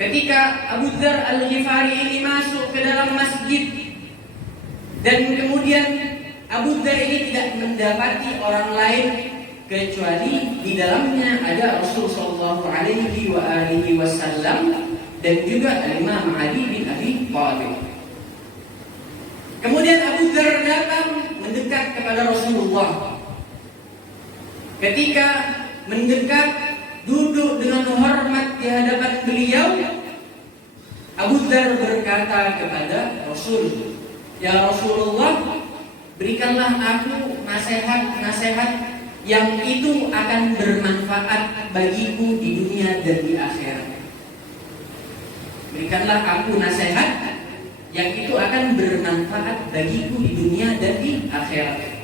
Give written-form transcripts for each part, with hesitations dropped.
Ketika Abu Dzar Al-Ghifari ini masuk ke dalam masjid, dan kemudian Abu Dzar ini tidak mendapati orang lain kecuali di dalamnya ada Rasul sallallahu alaihi wasallam dan juga Imam Ali bin Abi Thalib. Kemudian Abu Dzar datang mendekat kepada Rasulullah. Ketika mendekat, duduk dengan hormat di hadapan beliau, Abu Dzar berkata kepada Rasul, "Ya Rasulullah, berikanlah aku nasihat-nasihat yang itu akan bermanfaat bagiku di dunia dan di akhirat. Berikanlah aku nasihat yang itu akan bermanfaat bagiku di dunia dan di akhirat."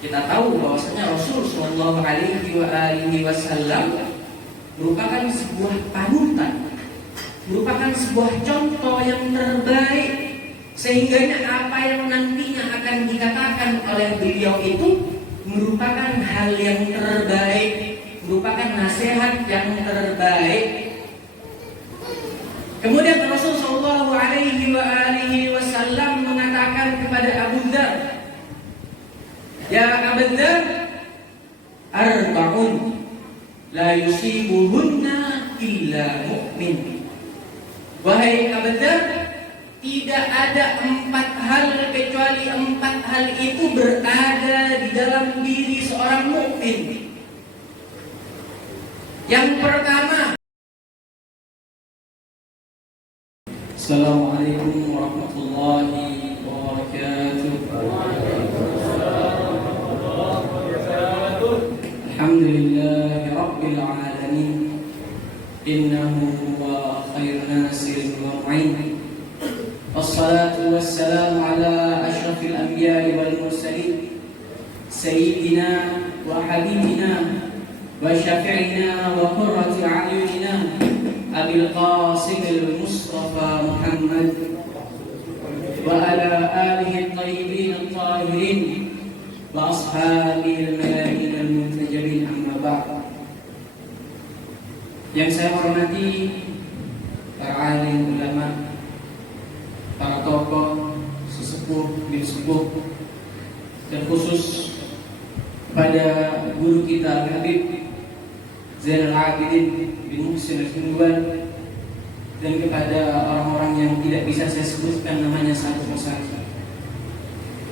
Kita tahu bahwasanya Rasul sallallahu alaihi wasallam merupakan sebuah panutan, merupakan sebuah contoh yang terbaik, sehingga apa yang nantinya akan dikatakan oleh beliau itu merupakan hal yang terbaik, merupakan nasihat yang terbaik. Kemudian Rasul sallallahu alaihi wasallam mengatakan kepada Abu Dzar, "Ya Abu Dzar, arba'un la yusibuhunna illa mu'min." Wahai Abu Dzar, tidak ada 4 hal kecuali 4 hal itu berada di dalam diri seorang mukmin. Yang pertama, Assalamualaikum warahmatullahi wabarakatuh. Alhamdulillahi rabbil alamin. Innahu huwa khairun nasir wa mu'in. Wassalatu wassalamu ala asyrafil anbiya'i wal mursalin, sayyidina wa habibina wa syafi'ina wa qurrati a'yunina Abil Qasim al-Mustafa Muhammad wa ala alihi at-tayyibin at-tahirin wa ashabihi al-malaa'ikati al-muntajabin, amma ba'd. Yang saya hormati para alim ulama, para tokoh, sesepuh, bin sepuh, dan khusus pada guru kita Habib Zainal Abidin bin Muhsin Al-Junduan, dan kepada orang-orang yang tidak bisa saya sebutkan namanya satu persatu.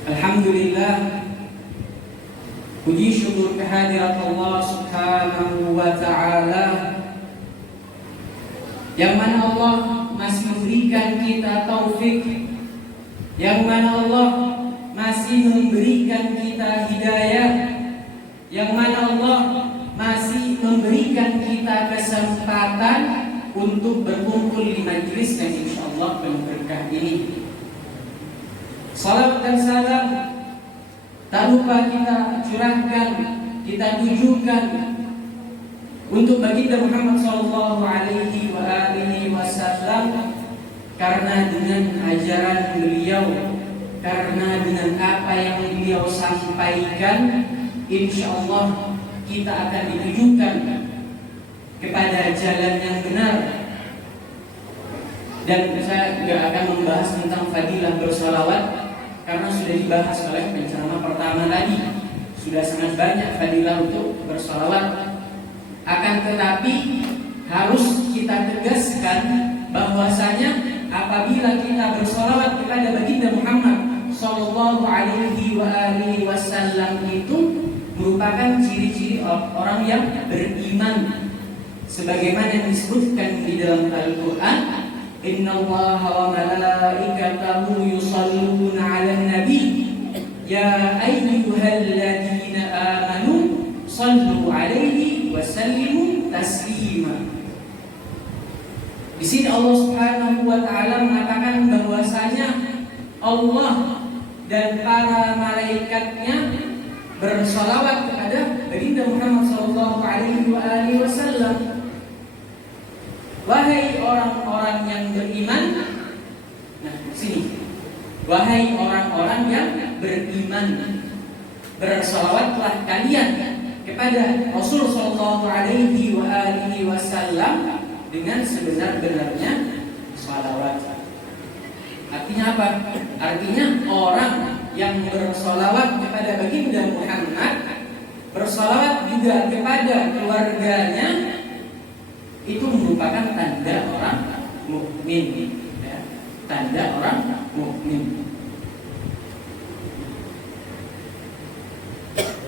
Alhamdulillah, puji syukur kehadirat Allah Subhanahu wa ta'ala, yang mana Allah masih memberikan kita taufik, yang mana Allah masih memberikan kita hidayah, yang mana Allah masih memberikan kita kesempatan untuk berkumpul di majlis yang insyaallah penuh berkah ini. Salawat dan salam tak lupa kita curahkan, kita tujukan untuk baginda Muhammad sallallahu alaihi wasallam, karena dengan ajaran beliau, karena dengan apa yang beliau sampaikan, insyaallah kita akan ditujukan kepada jalan yang benar. Dan saya juga akan membahas tentang fadilah bersolawat, karena sudah dibahas oleh penceramah pertama tadi. Sudah sangat banyak fadilah untuk bersolawat. Akan tetapi harus kita tegaskan bahwasanya apabila kita bersolawat kepada baginda Muhammad sallallahu alaihi wasallam itu merupakan ciri-ciri orang yang beriman, sebagaimana yang disebutkan di dalam Al-Quran, Innallaha wa malaikatahu yusalluna 'alan nabi ya ayyuhalladzina amanu sallu 'alaihi wa sallimu taslima. Di sini Allah Subhanahu wa taala mengatakan bahwasanya Allah dan para malaikatnya bersalawat kepada baginda Muhammad sallallahu alaihi wasallam. Wahai orang-orang yang beriman. Nah, sini. Wahai orang-orang yang beriman, bersalawatlah kalian kepada Rasul sallallahu alaihi wasallam dengan sebenar-benarnya sholawat. Artinya apa? Artinya orang yang bersolawat kepada baginda Muhammad, bersolawat juga kepada keluarganya, itu merupakan tanda orang mukmin, ya. Tanda orang mukmin.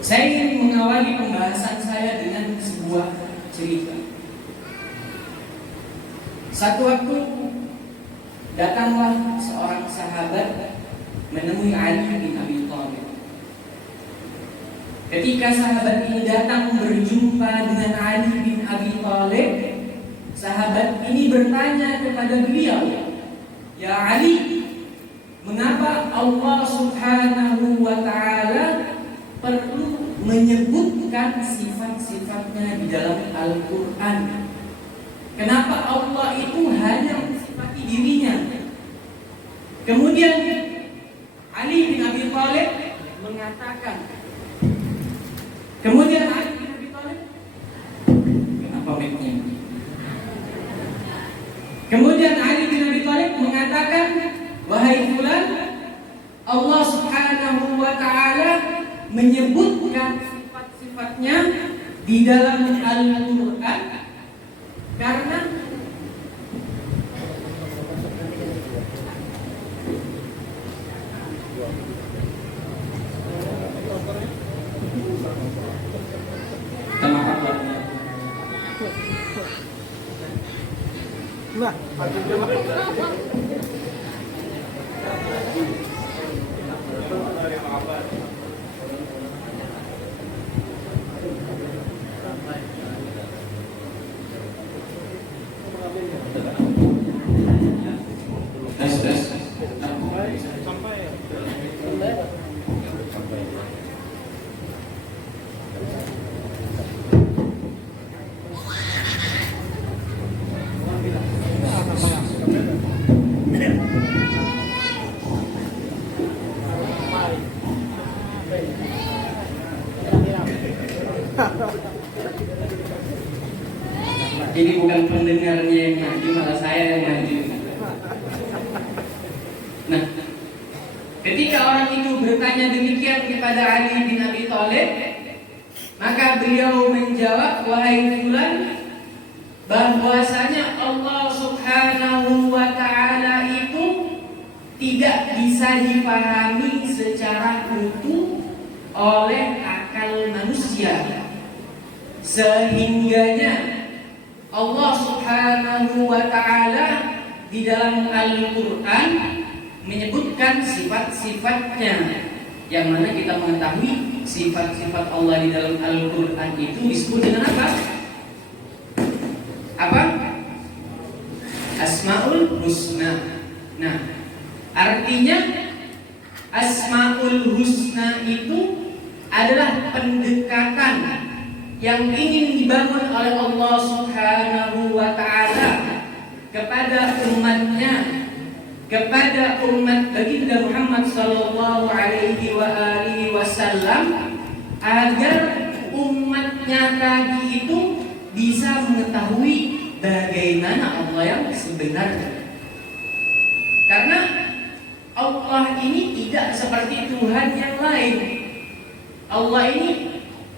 Saya ingin mengawali pembahasan saya dengan sebuah cerita. Satu waktu datanglah seorang sahabat menemui Ali bin Abi Thalib. Ketika sahabat ini datang berjumpa dengan Ali bin Abi Thalib, sahabat ini bertanya kepada beliau, "Ya Ali, mengapa Allah Subhanahu wa ta'ala perlu menyebutkan sifat-sifatnya di dalam Al-Quran? Kenapa Allah itu hanya mensifati dirinya?" Kemudian Ali bin Abi Thalib mengatakan, kenapa mic-nya? Kemudian Ali bin Abi Thalib mengatakan, "Wahai fulan, Allah Subhanahu wa ta'ala menyebutkan sifat-sifatnya di dalam Al-Quran karena jadi bukan pendengarnya yang maju, malah saya yang maju. Nah, ketika orang itu bertanya demikian kepada Ali bin Abi Thalib, maka beliau menjawab, "Wahai fulan, bahwasanya Allah Subhanahu wa ta'ala itu tidak bisa dipahami secara utuh oleh akal manusia, sehingganya Allah Subhanahu wa ta'ala di dalam Al-Quran menyebutkan sifat-sifatnya, yang mana kita mengetahui sifat-sifat Allah di dalam Al-Quran itu disebut dengan apa? Apa? Asmaul Husna. Nah, artinya Asmaul Husna itu adalah pendekatan yang ingin dibangun oleh Allah Subhanahu wa ta'ala kepada umatnya, kepada umat baginda Muhammad sallallahu alaihi wa alihi wasallam, agar umatnya tadi itu bisa mengetahui bagaimana Allah yang sebenarnya. Karena Allah ini tidak seperti Tuhan yang lain. Allah ini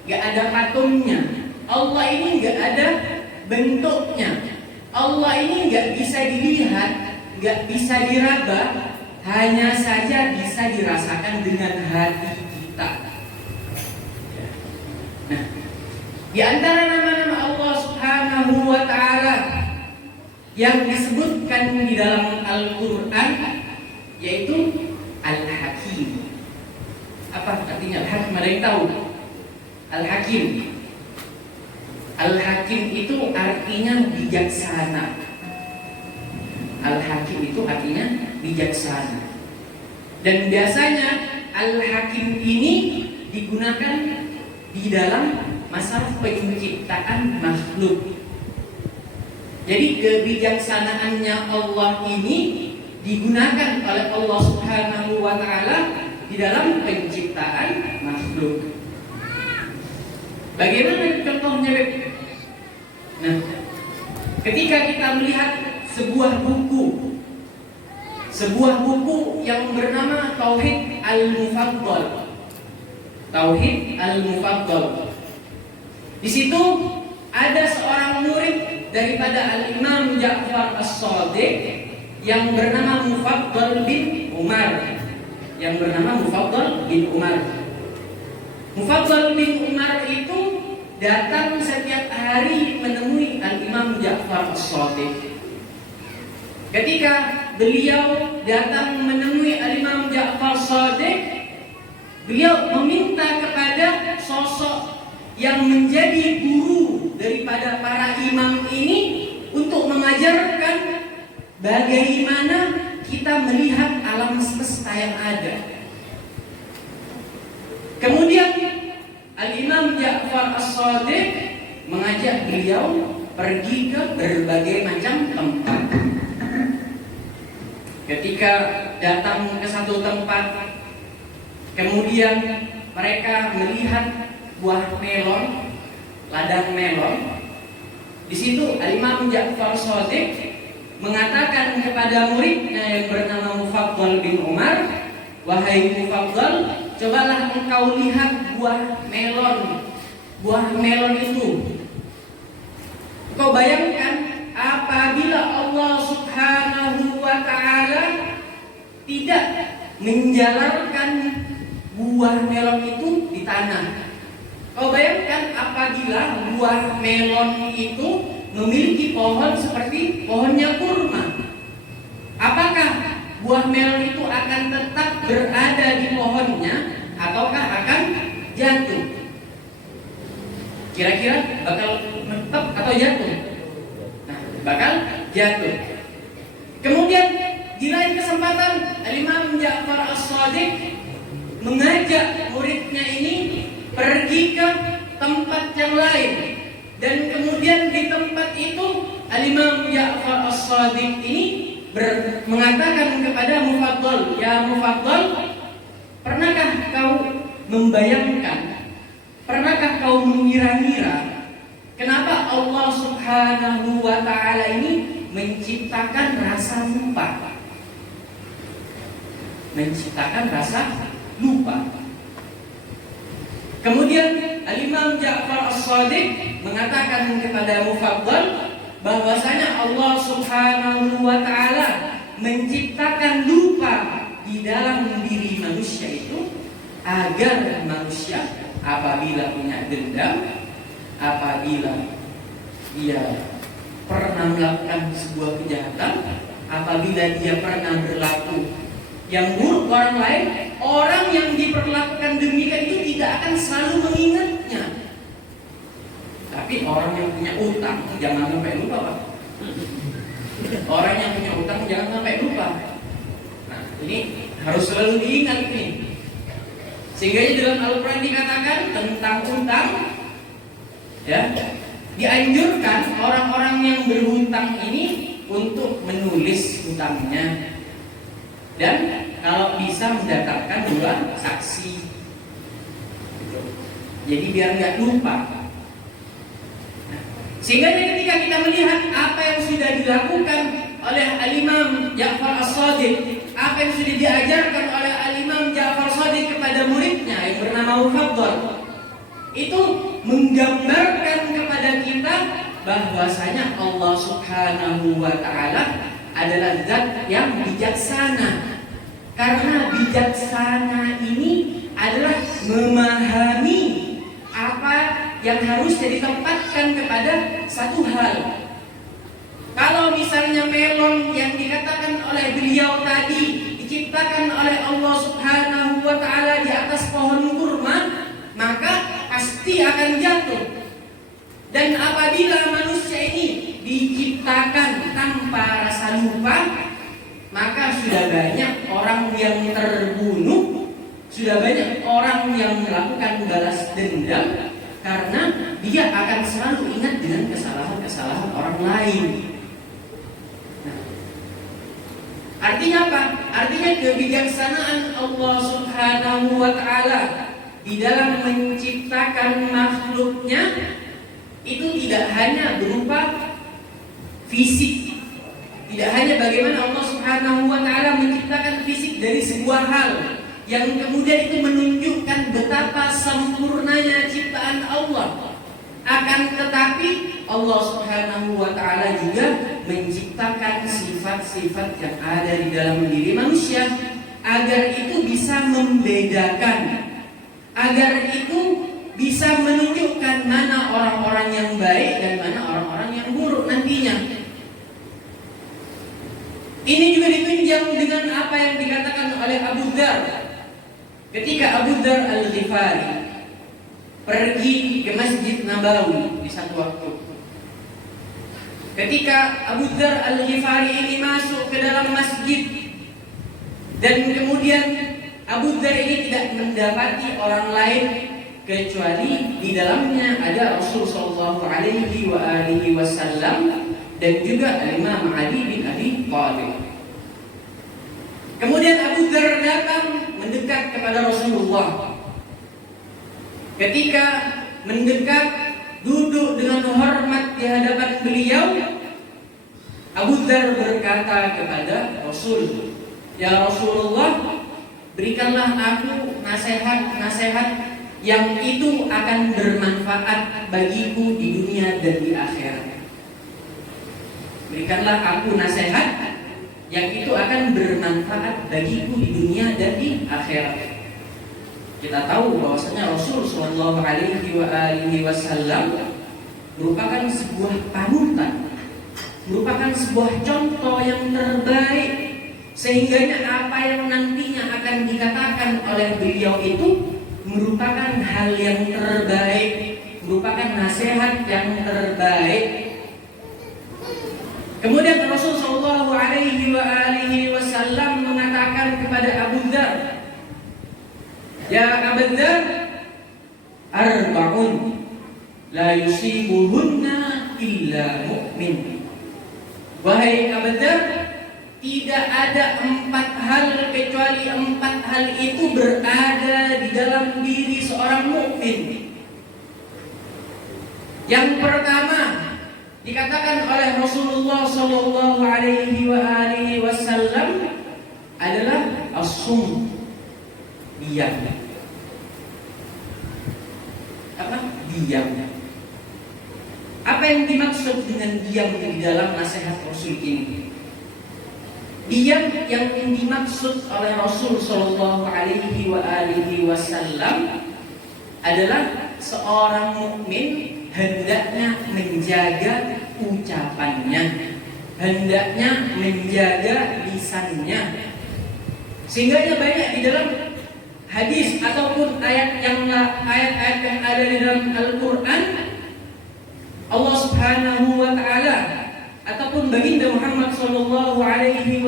gak ada patungnya, Allah ini gak ada bentuknya, Allah ini gak bisa dilihat, gak bisa diraba, hanya saja bisa dirasakan dengan hati kita. Nah, di antara nama-nama Allah Subhanahu wa ta'ala yang disebutkan di dalam Al-Quran yaitu Al-Hakim. Apa artinya Al-Hakim? Ada yang tahu? Al-Hakim. Al-Hakim itu artinya bijaksana. Al-Hakim itu artinya bijaksana. Dan biasanya Al-Hakim ini digunakan di dalam masalah penciptaan makhluk. Jadi kebijaksanaannya Allah ini digunakan oleh Allah Subhanahu wa ta'ala di dalam penciptaan makhluk. Bagaimana contohnya, Beb? Nah, Ketika kita melihat sebuah buku yang bernama Tauhid Al-Mufaddal. Tauhid Al-Mufaddal. Di situ ada seorang murid daripada Al-Imam Ja'far As-Shadiq yang bernama Mufaddal bin Umar. Mufaddal bin Umar itu datang setiap hari menemui Al-Imam Ja'far As-Shadiq. Ketika beliau datang menemui Al-Imam Ja'far As-Shadiq, beliau meminta kepada sosok yang menjadi guru daripada para imam ini untuk mengajarkan bagaimana kita melihat alam semesta yang ada. Kemudian Al-Imam Ja'far As-Shadiq mengajak beliau pergi ke berbagai macam tempat. Ketika datang ke satu tempat, kemudian mereka melihat buah melon, ladang melon. Di situ Al-Imam Ja'far As-Shadiq mengatakan kepada muridnya yang bernama Mufaddal bin Umar, "Wahai Mufaddal, cobalah engkau lihat buah melon itu. Kau bayangkan apabila Allah Subhanahu wa ta'ala tidak menjalarkan buah melon itu di tanah. Kau bayangkan apabila buah melon itu memiliki pohon seperti pohonnya kurma. Apakah buah melon itu akan tetap berada di pohonnya ataukah akan jatuh? Kira-kira bakal tetap atau jatuh? Nah, bakal jatuh. Kemudian di lain kesempatan Al-Imam Ja'far As-Shadiq mengajak muridnya ini pergi ke tempat yang lain. Dan kemudian di tempat itu Al-Imam Ja'far As-Shadiq ini mengatakan kepada Mufaddal, "Ya Mufaddal, pernahkah kau membayangkan, pernahkah kau mengira-ngira kenapa Allah Subhanahu wa ta'ala ini menciptakan rasa lupa?" Menciptakan rasa lupa. Kemudian Al-Imam Ja'far As-Shadiq mengatakan kepada Mufaddal bahwasanya Allah Subhanahu wa ta'ala menciptakan lupa di dalam diri manusia itu agar manusia apabila punya dendam, apabila dia pernah melakukan sebuah kejahatan, apabila dia pernah berlaku yang buruk orang lain, orang yang diperlakukan demikian itu tidak akan selalu mengingatnya. Tapi orang yang punya utang jangan sampai lupa, Pak. Orang yang punya utang jangan sampai lupa. Nah, ini harus selalu diingat nih. Sehingga di dalam Al-Quran dikatakan tentang utang, ya, dianjurkan orang-orang yang berhutang ini untuk menulis hutangnya. Dan kalau bisa mendatangkan 2 saksi. Jadi biar nggak lupa. Sehingga ketika kita melihat apa yang sudah dilakukan oleh Al-Imam Ja'far As-Shadiq, apa yang sudah diajarkan oleh Al-Imam Ja'far As-Shadiq kepada muridnya yang bernama Mufaddal, itu menggambarkan kepada kita bahwasanya Allah Subhanahu wa ta'ala adalah zat yang bijaksana. Karena bijaksana ini adalah memahami apa yang harus ditempatkan kepada satu hal. Kalau misalnya melon yang dikatakan oleh beliau tadi diciptakan oleh Allah Subhanahu wa ta'ala di atas pohon kurma, maka pasti akan jatuh. Dan apabila manusia ini diciptakan tanpa rasa lupa, maka sudah banyak orang yang terbunuh, sudah banyak orang yang melakukan balas dendam, karena dia akan selalu ingat dengan kesalahan-kesalahan orang lain. Nah, artinya apa? Artinya kebijaksanaan Allah Subhanahu wa ta'ala di dalam menciptakan makhluknya itu tidak hanya berupa fisik. Tidak hanya bagaimana Allah Subhanahu wa taala menciptakan fisik dari sebuah hal yang kemudian itu menunjukkan betapa sempurnanya ciptaan Allah. Akan tetapi Allah Subhanahu wa taala juga menciptakan sifat-sifat yang ada di dalam diri manusia agar itu bisa membedakan, agar itu bisa menunjukkan mana orang-orang yang baik dan mana orang-orang yang buruk nantinya. Ini juga ditunjang dengan apa yang dikatakan oleh Abu Dzar ketika Abu Dzar Al-Ghifari pergi ke Masjid Nabawi di satu waktu. Ketika Abu Dzar Al-Ghifari ini masuk ke dalam masjid dan kemudian Abu Dzar ini tidak mendapati orang lain kecuali di dalamnya ada Rasul sallallahu alaihi wasallam dan juga Imam Ali bin Abi Thalib. Kemudian Abu Dzar datang mendekat kepada Rasulullah. Ketika mendekat, duduk dengan hormat di hadapan beliau, Abu Dzar berkata kepada Rasul, "Ya Rasulullah, berikanlah aku nasihat-nasihat yang itu akan bermanfaat bagiku di dunia dan di akhirat. Berikanlah aku nasihat yang itu akan bermanfaat bagiku di dunia dan di akhirat." Kita tahu bahwasanya Rasul sallallahu alaihi wasallam merupakan sebuah panutan, merupakan sebuah contoh yang terbaik, sehingga apa yang nantinya akan dikatakan oleh beliau itu merupakan hal yang terbaik, merupakan nasihat yang terbaik. Kemudian Rasul sallallahu alaihi wasallam mengatakan kepada Abu Dzar, "Ya Abu Dzar, arba'un la yusibuhunna illa mu'min." Wahai Abu Dzar, tidak ada 4 hal kecuali 4 hal itu berada di dalam diri seorang mukmin. Yang pertama dikatakan oleh Rasulullah sallallahu alaihi wasallam adalah as-sum, diam. Apa? Diam. Apa yang dimaksud dengan diam di dalam nasihat Rasul ini? Diam yang dimaksud oleh Rasul sallallahu alaihi wasallam adalah seorang mukmin hendaknya menjaga ucapannya, hendaknya menjaga lisannya. Sehingga banyak di dalam hadis ataupun ayat-ayat yang ada di dalam Al-Qur'an, Allah Subhanahu wa taala ataupun baginda Muhammad sallallahu alaihi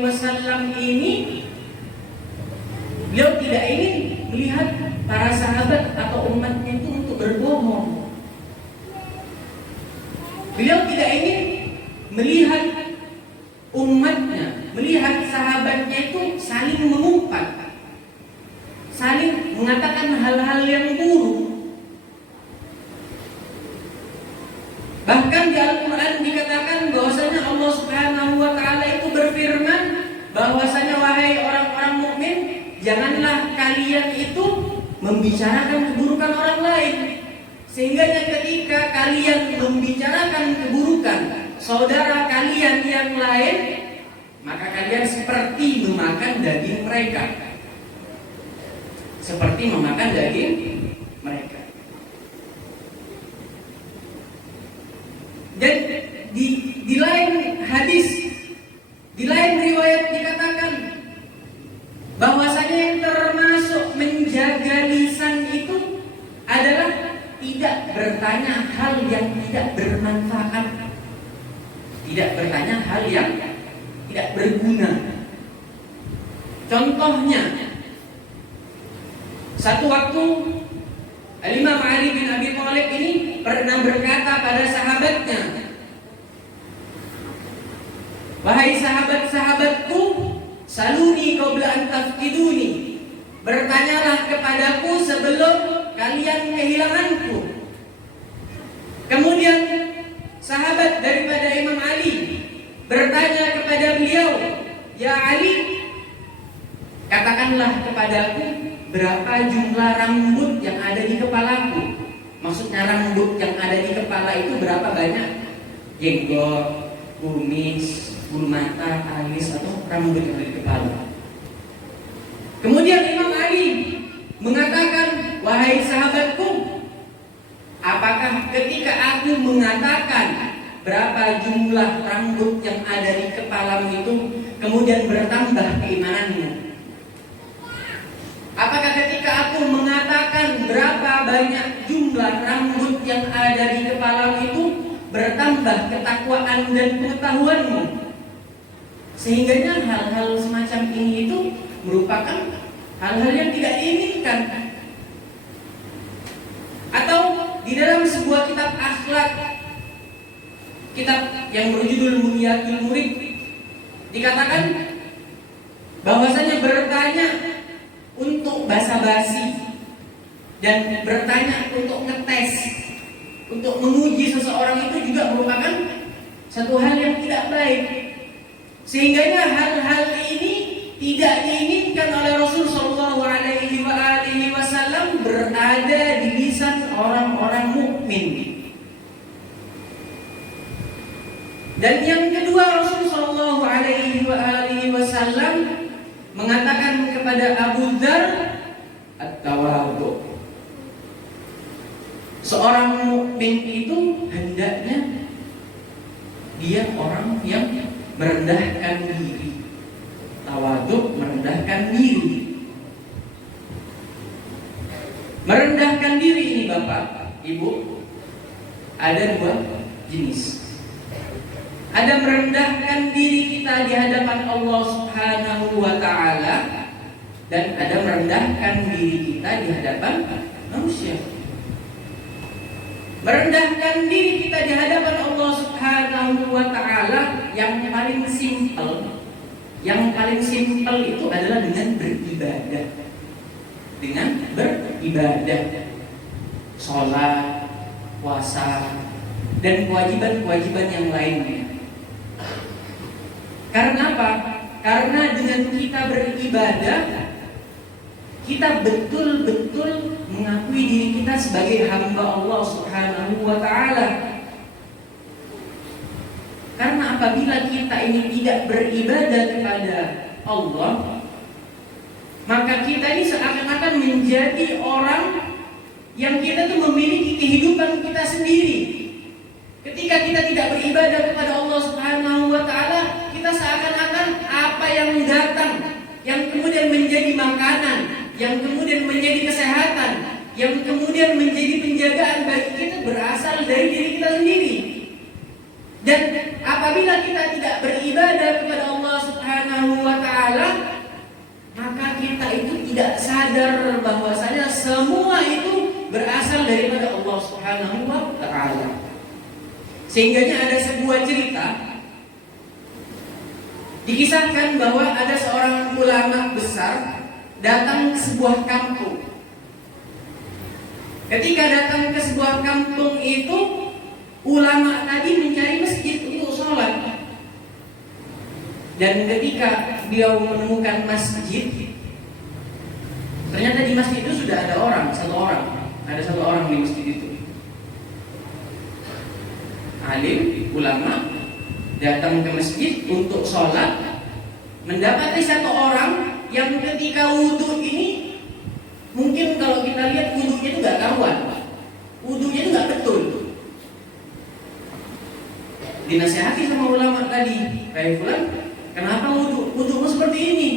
wasallam ini, beliau tidak ingin melihat para sahabat atau umatnya itu untuk berbohong. Beliau tidak ingin melihat umatnya, melihat sahabatnya itu saling mengumpat, saling mengatakan hal-hal yang buruk. Bahkan di Al-Quran dikatakan bahwasanya Allah Subhanahu wa taala itu berfirman bahwasanya wahai orang-orang mukmin, janganlah kalian itu membicarakan keburukan orang lain. Sehingga ketika kalian membicarakan keburukan saudara kalian yang lain, maka kalian seperti memakan daging mereka. Seperti memakan daging mereka. Dan di lain hadis, di lain riwayat dikatakan bahwasanya yang termasuk menjaga lisan itu adalah tidak bertanya hal yang tidak bermanfaat, tidak bertanya hal yang tidak berguna. Contohnya, satu waktu Imam Ali bin Abi Thalib ini pernah berkata pada sahabatnya, "Wahai sahabat-sahabatku, saluni qabla an tafkiduni." Bertanyalah kepadaku sebelum kalian kehilanganku. Kemudian sahabat daripada Imam Ali bertanya kepada beliau, "Ya Ali, katakanlah kepadaku berapa jumlah rambut yang ada di kepalaku." Maksudnya rambut yang ada di kepala itu berapa banyak? Jenggot, kumis, bulu mata, alis, atau rambut yang ada di kepala. Kemudian Imam Ali mengatakan, "Wahai sahabatku, apakah ketika aku mengatakan berapa jumlah rambut yang ada di kepalamu itu kemudian bertambah keimananmu? Apakah ketika aku mengatakan berapa banyak jumlah rambut yang ada di kepalamu itu bertambah ketakwaan dan pengetahuanmu?" Sehingganya hal-hal semacam ini itu merupakan hal-hal yang tidak diinginkan. Atau di dalam sebuah kitab akhlak, kitab yang berjudul Munyatul Murid, dikatakan bahwasanya bertanya untuk basa-basi dan bertanya untuk ngetes, untuk menguji seseorang itu juga merupakan satu hal yang tidak baik. Sehingganya hal-hal ini tidak diinginkan oleh Rasul Shallallahu Alaihi Wasallam berada di lisan orang-orang mukmin. Dan yang kedua, Rasul Shallallahu Alaihi Wasallam mengatakan kepada Abu Dzar, "At-tawadhu." Seorang mukmin itu hendaknya dia orang yang merendahkan diri. Tawadhu, merendahkan diri. Merendahkan diri ini Bapak, Ibu, ada dua jenis. Ada merendahkan diri kita di hadapan Allah Subhanahu wa Ta'ala, dan ada merendahkan diri kita di hadapan manusia. Merendahkan diri kita di hadapan Allah Subhanahu wa Ta'ala yang paling simpel. Yang paling simpel itu adalah dengan beribadah. Dengan beribadah, sholat, puasa, dan kewajiban-kewajiban yang lainnya. Karena apa? Karena dengan kita beribadah, kita betul-betul mengakui diri kita sebagai hamba Allah Subhanahu wa Ta'ala. Karena apabila kita ini tidak beribadah kepada Allah, maka kita ini seakan-akan menjadi orang yang kita tuh memiliki kehidupan kita sendiri. Ketika kita tidak beribadah kepada Allah Subhanahu wa Ta'ala, kita seakan-akan apa yang datang, yang kemudian menjadi makanan, yang kemudian menjadi kesehatan, yang kemudian menjadi penjagaan bagi kita berasal dari diri kita sendiri. Dan apabila kita tidak beribadah kepada Allah Subhanahu wa Ta'ala, maka kita itu tidak sadar bahwasanya semua itu berasal daripada Allah Subhanahu wa Ta'ala. Sehingganya ada sebuah cerita dikisahkan bahwa ada seorang ulama besar datang ke sebuah kampung. Ketika datang ke sebuah kampung itu, ulama tadi mencari masjid untuk sholat. Dan ketika beliau menemukan masjid, ternyata di masjid itu sudah ada satu orang di masjid itu. Alim, ulama, datang ke masjid untuk sholat, mendapati satu orang yang ketika wudhu ini, mungkin kalau kita lihat wudhunya itu gak karuan, wudhunya itu gak betul. Dinasihati sama ulama tadi, "Hai fulan, kenapa wudhumu seperti ini?"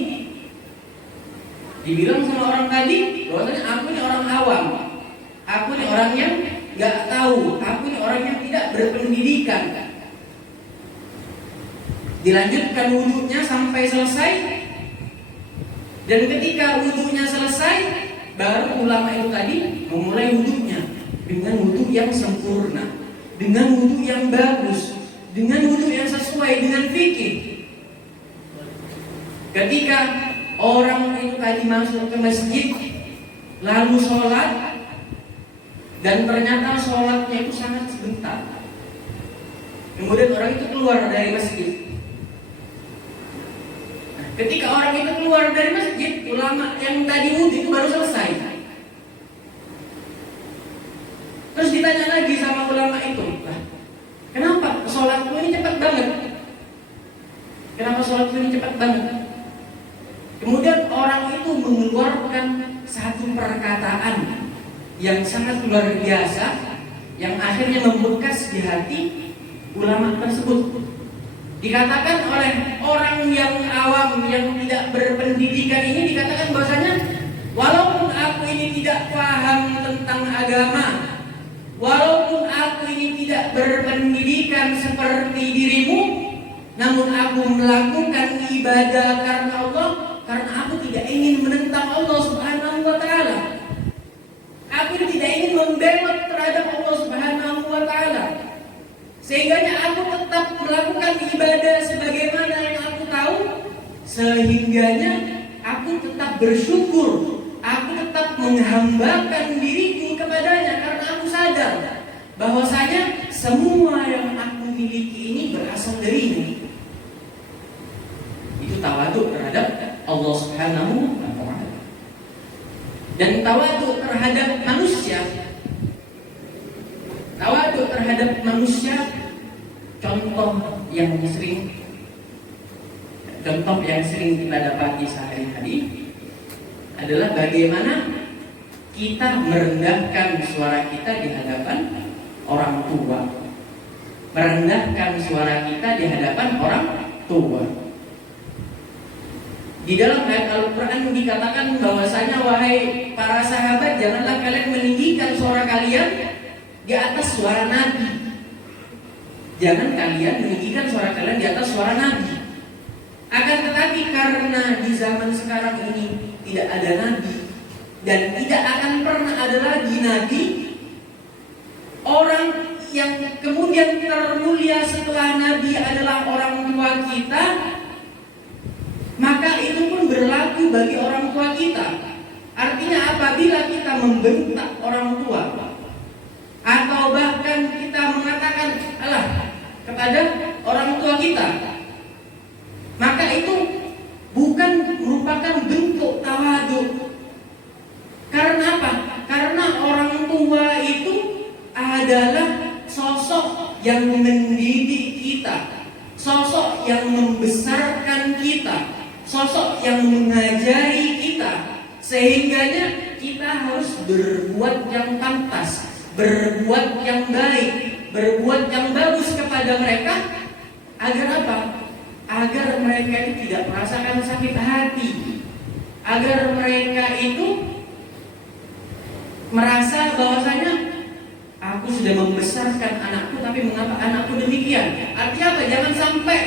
Dibilang sama orang tadi, bahwasanya aku ini orang awam, aku ini orang yang gak tahu, aku ini orang yang tidak berpendidikan. Dilanjutkan wudhunya sampai selesai, dan ketika wudhunya selesai, baru ulama itu tadi memulai wudhunya dengan wudhu yang sempurna, dengan wudhu yang bagus, dengan wudhu yang sesuai dengan fikih. Ketika orang itu tadi masuk ke masjid lalu sholat, dan ternyata sholatnya itu sangat sebentar. Kemudian orang itu keluar dari masjid. Nah, ketika orang itu keluar dari masjid, ulama yang tadi wudhu itu baru selesai. Terus ditanya lagi sama ulama itu, kenapa sholatku ini cepat banget? Kenapa sholatku ini cepat banget? Kemudian orang itu mengeluarkan satu perkataan yang sangat luar biasa, yang akhirnya membekas di hati ulama tersebut. Dikatakan oleh orang yang awam, yang tidak berpendidikan ini, dikatakan bahwasanya walaupun aku ini tidak paham tentang agama, walaupun aku ini tidak berpendidikan seperti dirimu, namun aku melakukan ibadah karena Allah, karena aku tidak ingin menentang Allah Subhanahu wa Ta'ala. Aku tidak ingin membelot terhadap Allah Subhanahu wa Ta'ala. Sehingga aku tetap melakukan ibadah sebagaimana yang aku tahu, sehingganya aku tetap bersyukur, aku tetap menghambakan diriku kepadanya karena aku sadar bahwasanya semua yang aku miliki ini berasal darinya. Itu tawadhu terhadap Allah Subhanahu wa Ta'ala. Dan tawadhu terhadap manusia, tawadhu terhadap manusia, contoh yang sering kita dapati sehari-hari adalah bagaimana kita merendahkan suara kita di hadapan orang tua, merendahkan suara kita di hadapan orang tua. Di dalam ayat Al-Quran dikatakan bahwasanya wahai para sahabat, janganlah kalian meninggikan suara kalian di atas suara Nabi. Jangan kalian meninggikan suara kalian di atas suara Nabi. Akan tetapi karena di zaman sekarang ini tidak ada Nabi dan tidak akan pernah ada lagi Nabi, orang yang kemudian termulia setelah Nabi adalah orang tua kita, maka itu pun berlaku bagi orang tua kita. Artinya apabila kita membentak orang tua atau bahkan kita mengatakan alah kepada orang tua kita, maka itu bukan merupakan bentuk tawadhu. Karena apa? Karena orang tua itu adalah sosok yang mendidik kita, sosok yang membesarkan kita, sosok yang mengajari kita, sehingganya kita harus berbuat yang pantas, berbuat yang baik, berbuat yang bagus kepada mereka. Agar apa? Agar mereka itu tidak merasakan sakit hati, agar mereka itu merasa bahwasanya aku sudah membesarkan anakku, tapi mengapa anakku demikian? Artinya apa? Jangan sampai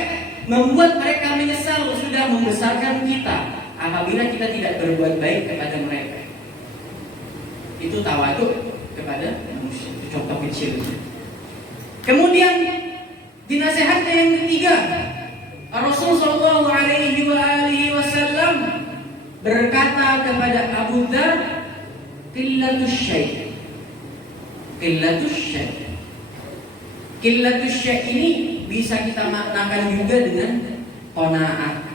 membuat mereka menyesal sudah membesarkan kita apabila kita tidak berbuat baik kepada mereka. Itu tawadhu kepada manusia. Itu contoh kecil. Kemudian dinasihatnya yang ketiga, Rasul sallallahu alaihi wasallam berkata kepada Abu Dzar, qillatus syai'. Qillatus syai'. Qillatus syai' ini bisa kita maknakan juga dengan qanaah.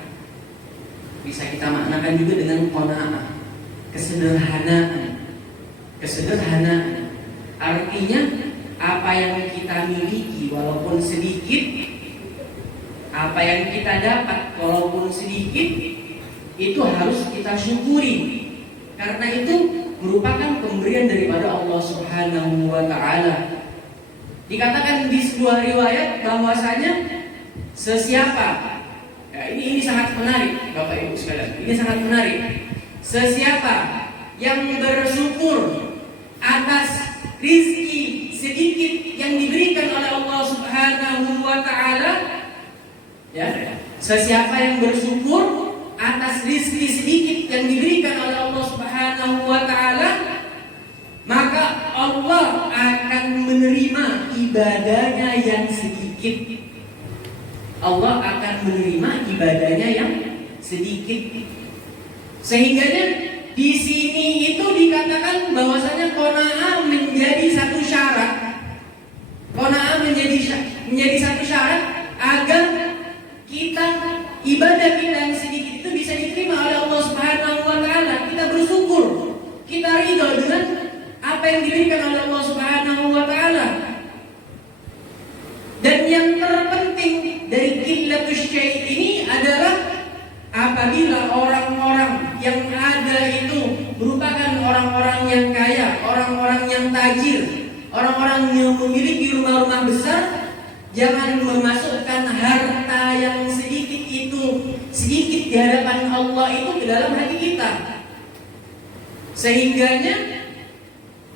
Bisa kita maknakan juga dengan qanaah, kesederhanaan. Kesederhanaan artinya apa yang kita miliki walaupun sedikit, apa yang kita dapat walaupun sedikit, itu harus kita syukuri. Karena itu merupakan pemberian daripada Allah Subhanahu wa Ta'ala. Dikatakan di sebuah riwayat bahwasanya sesiapa, ya ini sangat menarik Bapak Ibu sekalian, ini sangat menarik. Sesiapa yang bersyukur atas rizki sedikit yang diberikan oleh Allah Subhanahu wa Ta'ala, ya, sesiapa yang bersyukur atas rizki sedikit yang diberikan oleh Allah Subhanahu wa Ta'ala, maka Allah akan menerima ibadahnya yang sedikit. Allah akan menerima ibadahnya yang sedikit. Sehingganya di sini itu dikatakan bahwasanya qanaah menjadi satu syarat. Qanaah menjadi satu syarat ibadah kita yang sedikit itu bisa diterima oleh Allah Subhanahu wa taala. Kita bersyukur, kita ridho dengan apa yang diberikan oleh Allah Subhanahu wa taala. Dan yang terpenting dari qillatus syai' ini adalah apabila orang-orang yang ada itu merupakan orang-orang yang kaya, orang-orang yang tajir, orang-orang yang memiliki rumah-rumah besar, jangan memasukkan harta yang sedikit itu, sedikit di hadapan Allah itu ke dalam hati kita. Sehingganya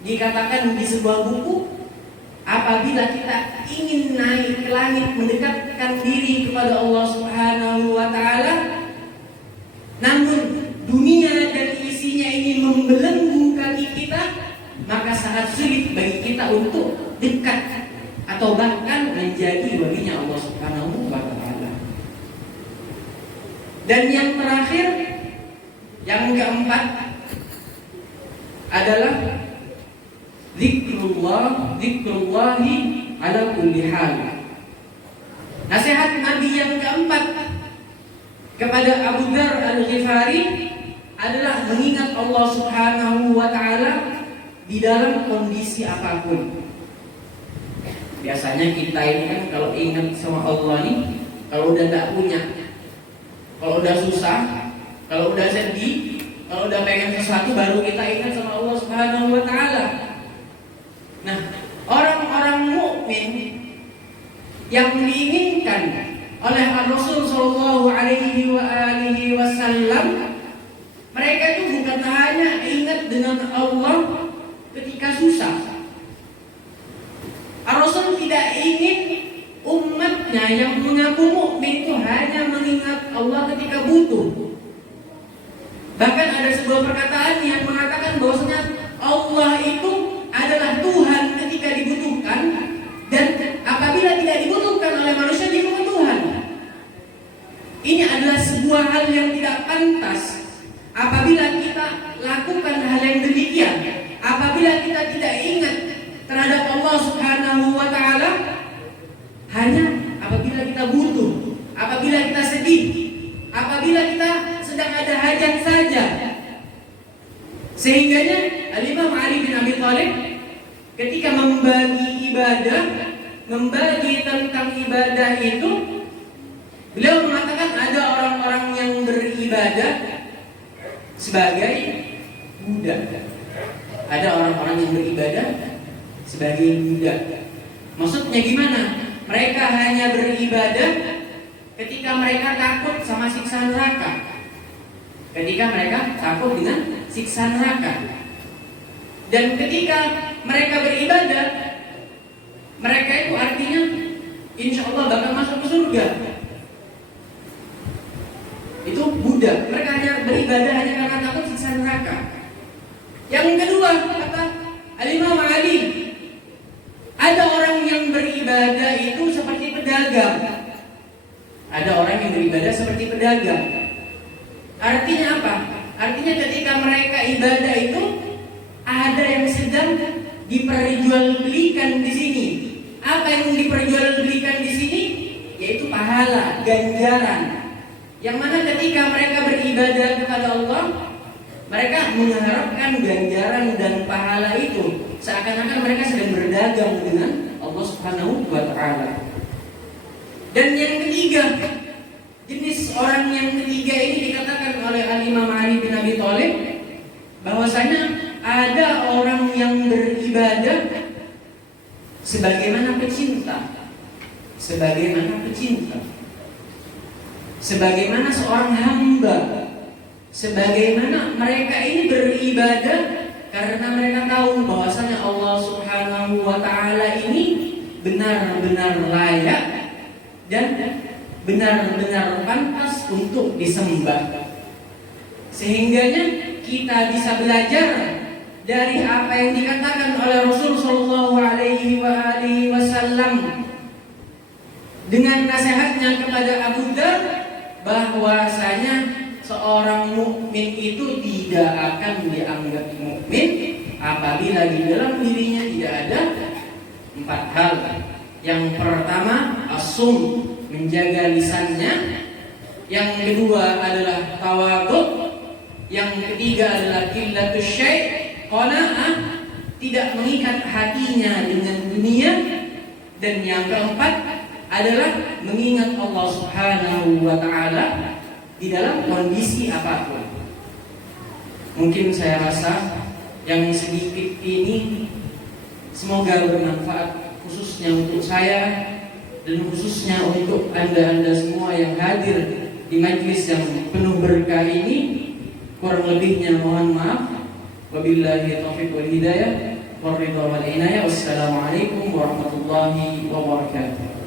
dikatakan di sebuah buku, apabila kita ingin naik ke langit, mendekatkan diri kepada Allah Subhanahu wa taala, namun dunia dan isinya ini membelenggu kaki kita, maka sangat sulit bagi kita untuk dekat atau bahkan menjadi walinya Allah Subhanahu wa taala. Dan yang terakhir, yang keempat adalah zikrullahi ala kulli hal. Nasihat Nabi yang keempat kepada Abu Dzar Al-Ghifari adalah mengingat Allah Subhanahu wa taala di dalam kondisi apapun. Biasanya kita ini kan kalau ingat sama Allah ini, kalau udah gak punya, kalau udah susah, kalau udah sedih, kalau udah pengen sesuatu, baru kita ingat sama Allah Subhanahu wa taala. Nah, orang-orang mukmin yang diinginkan oleh Rasul sallallahu alaihi wasallam, mereka itu bukan hanya ingat dengan Allah ketika susah. Rasul tidak ingin umatnya yang mengaku mukmin itu hanya mengingat Allah ketika butuh. Bahkan ada sebuah perkataan yang mengatakan bahwasanya Allah itu adalah Tuhan ketika dibutuhkan, dan apabila tidak dibutuhkan oleh manusia dia bukan Tuhan. Ini adalah sebuah hal yang tidak pantas apabila kita lakukan hal yang demikian. Apabila kita tidak ingat terhadap Allah Subhanahu wa taala hanya apabila kita butuh, apabila kita sedih, apabila kita sedang ada hajat saja. Sehingganya Al-Imam Ali bin Abi Thalib ketika membagi ibadah, membagi tentang ibadah itu, beliau mengatakan ada orang-orang yang beribadah sebagai budak. Ada orang-orang yang beribadah sebagai budak. Maksudnya gimana? Mereka hanya beribadah ketika mereka takut sama siksa neraka. Ketika mereka takut dengan siksa neraka. Dan ketika mereka beribadah, mereka itu artinya insya Allah bakal masuk ke surga. Itu budak. Mereka hanya beribadah hanya karena takut siksa neraka. Yang kedua, kata Al-Imam Ali, ada orang yang beribadah itu seperti pedagang. Ada orang yang beribadah seperti pedagang. Artinya apa? Artinya ketika mereka ibadah itu ada yang sedang diperjualbelikan di sini. Apa yang diperjualbelikan di sini? Yaitu pahala, ganjaran. Yang mana ketika mereka beribadah kepada Allah, mereka mengharapkan ganjaran dan pahala itu, seakan-akan mereka sedang berdagang dengan Allah Subhanahu wa taala. Dan yang ketiga, jenis orang yang ketiga ini dikatakan oleh Al-Imam Ali bin Abi Thalib bahwasanya ada orang yang beribadah sebagaimana pecinta, sebagaimana seorang hamba, sebagaimana mereka ini beribadah karena mereka tahu bahwasanya Allah Subhanahu wa taala ini benar-benar layak dan benar-benar pantas untuk disembah. Sehingganya kita bisa belajar dari apa yang dikatakan oleh Rasul sallallahu alaihi wasallam dengan nasihatnya kepada Abu Dzar bahwasanya seorang mukmin itu tidak akan dianggap mukmin apabila di dalam dirinya tidak ada 4 hal. Yang pertama, as-sum, menjaga lisannya. Yang kedua adalah tawadhu. Yang ketiga adalah qillatus syai', qanaah, tidak mengikat hatinya dengan dunia. Dan yang keempat adalah mengingat Allah Subhanahu wa taala di dalam kondisi apapun. Mungkin saya rasa yang sedikit ini semoga bermanfaat, khususnya untuk saya dan khususnya untuk Anda semua yang hadir di majlis yang penuh berkah ini. Kurang lebihnya mohon maaf. Wabillahi taufiq wal hidayah, waridha wal inayah. Wassalamualaikum warahmatullahi wabarakatuh.